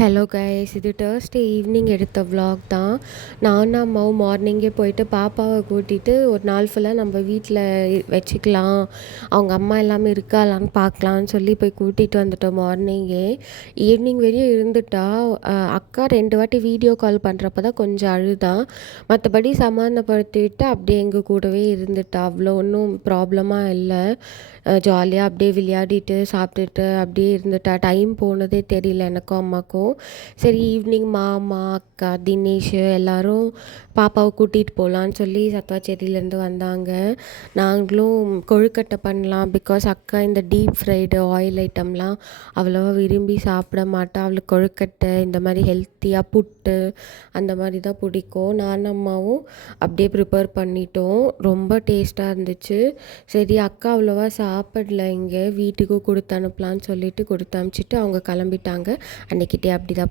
Hello guys, இது Thursday evening எடுத்த vlog தான். நானும் அம்மாவும் மார்னிங்கே போயிட்டு பாப்பாவை கூட்டிகிட்டு ஒரு நாள் ஃபுல்லாக நம்ம வீட்டில் வச்சுக்கலாம், அவங்க அம்மா எல்லாமே இருக்காளான்னு பார்க்கலான்னு சொல்லி போய் கூட்டிகிட்டு வந்துட்டோம். மார்னிங்கே ஈவினிங் வரையும் இருந்துட்டா. அக்கா 2 வாட்டி வீடியோ கால் பண்ணுறப்ப தான் கொஞ்சம் அழுதான். மற்றபடி சமாதானப்படுத்திவிட்டு அப்படியே எங்கள் கூடவே இருந்துட்டா. அவ்வளோ ஒன்றும் ப்ராப்ளமாக இல்லை. ஜாலியாக அப்படியே விளையாடிட்டு சாப்பிட்டுட்டு அப்படியே இருந்துட்டா. டைம் போனதே தெரியல எனக்கும் அம்மாவுக்கும். சரி, ஈவினிங் மாமா, அக்கா, தினேஷ் எல்லோரும் பாப்பாவை கூட்டிகிட்டு போகலான்னு சொல்லி சத்வாச்சேரியிலேருந்து வந்தாங்க. நாங்களும் கொழுக்கட்டை பண்ணலாம், பிகாஸ் அக்கா இந்த டீப் ஃப்ரைடு ஆயில் ஐட்டம்லாம் அவ்வளோவா விரும்பி சாப்பிட மாட்டா. அவளுக்கு கொழுக்கட்டை இந்த மாதிரி ஹெல்த்தியாக புட்டு அந்த மாதிரி தான் பிடிக்கும். நானும் அம்மாவும் அப்படியே ப்ரிப்பேர் பண்ணிட்டோம். ரொம்ப டேஸ்ட்டாக இருந்துச்சு. சரி, அக்கா அவ்வளோவா சாப்பிடல, இங்கே வீட்டுக்கும் கொடுத்து அனுப்பலான்னு சொல்லிட்டு கொடுத்து அனுப்பிச்சிட்டு அவங்க கிளம்பிட்டாங்க. அன்றைக்கிட்டே அப்படி தான்